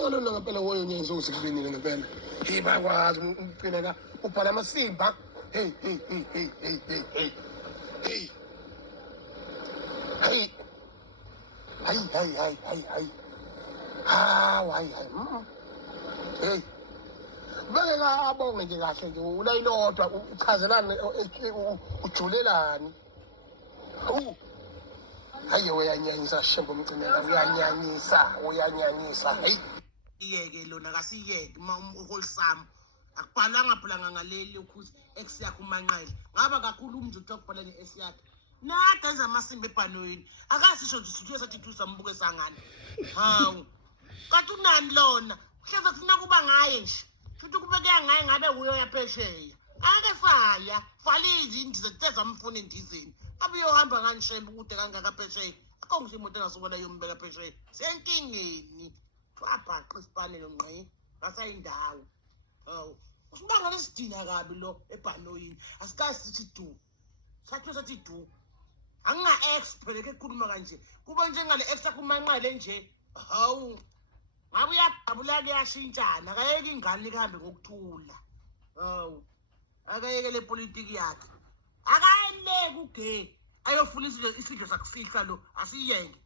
ngalona ngempela woyo nyenzo usikubinile ngempela. Hey bakwazi uqineka ubhala amasimba. Hey. Hayi. Hayi. Hey. Bengeka abonge nje kahle nje ulayilodwa uchazelana ujulelani. Hayi uyanyanyisa shembo umcinela uyanyanyisa hey iyeke lona kasiyeke uholisamo akubhalanga phela ngaleli ukuthi ex yakhe umanqele ngaba kakhulu umntu ukubhala ne-ex yakhe nada enza amasimba ebhanoyini akasisho nje sithuye sathi thusa mbuke sangani hawu kanti unani lona hleze kufuna kuba ngaye nje futhi kubeka ngaye ngabe uyo yaphesheya ake saya falizi indize teza umfuna indizeni abiyohamba kanishembe kude kangaka phesheya akongisho imoto engasubona yombeka phesheya senkingeni twabhaqa isipanelo ngqi ngasayindawo hawu usibanga lesidina kabi lo ebhanoyini asikazi sithi du sathi du anginga ex phela ke khuluma kanje kuba njengale ex akumanqele nje hawu ngabe uyabhabula kuyashintshana akayeke ingane lihambe ngokuthula hawu akayeke le politiki yakhe akayeleke uge ayofuna isidlo sakufihla lo asiyeke